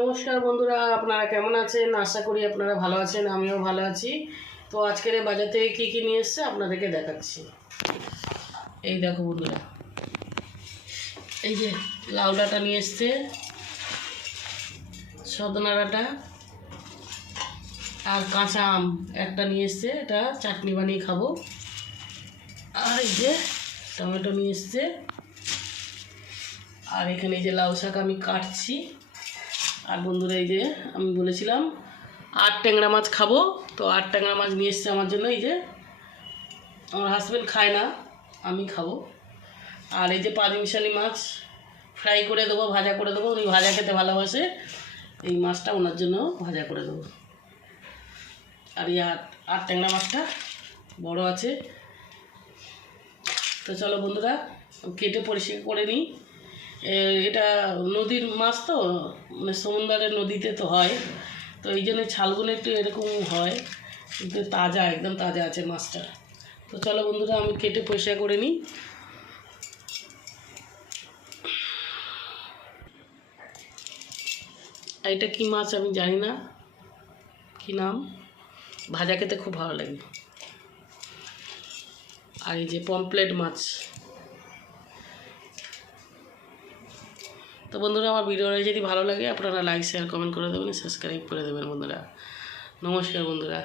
নমস্কার বন্ধুরা, আপনারা কেমন আছেন? আশা করি আপনারা ভালো আছেন, আমিও ভালো আছি। তো আজকের বাজার থেকে কী কী নিয়ে এসছে আপনাদেরকে দেখাচ্ছি। এই দেখো বন্ধুরা, এই যে লাউ ডাঁটা নিয়ে এসছে, সজনা ডাঁটা আর কাঁচা আম একটা নিয়ে এসছে, এটা চাটনি বানিয়ে খাবো। আর এই যে টমেটো নিয়ে এসছে, আর এখানে এই যে লাউ শাক আমি কাটছি। আর বন্ধুরা, এই যে আমি বলেছিলাম আর ট্যাংরা মাছ খাবো, তো আর ট্যাংরা মাছ নিয়ে এসছে আমার জন্য। এই যে আমার হাজব্যান্ড খায় না, আমি খাবো। আর এই যে পাঁচমিশালি মাছ ফ্রাই করে দেবো, ভাজা করে দেবো, উনি ভাজা খেতে ভালোবাসে, এই মাছটা ওনার জন্য ভাজা করে দেবো। আর এই আর ট্যাংরা মাছটা বড় আছে। তো চলো বন্ধুরা, কেটে পরিষ্কার করে নিই। এটা নদীর মাছ তো, মানে সমুদ্রের নদীতে তো হয়, তো এই জন্য ছালগুলো একটু এরকম হয়, কিন্তু তাজা, একদম তাজা আছে মাছটা। তো চলো বন্ধুরা, আমি কেটে পরিষ্কার করে নিই। এটা কি মাছ আমি জানি না, কি নাম, ভাজা খেতে খুব ভালো লাগে। আর এই যে পমফ্রেট মাছ। তো বন্ধুরা, আমার ভিডিওটা যদি ভালো লাগে আপনারা লাইক শেয়ার কমেন্ট করে দেবেন, সাবস্ক্রাইব করে দেবেন বন্ধুরা। নমস্কার বন্ধুরা।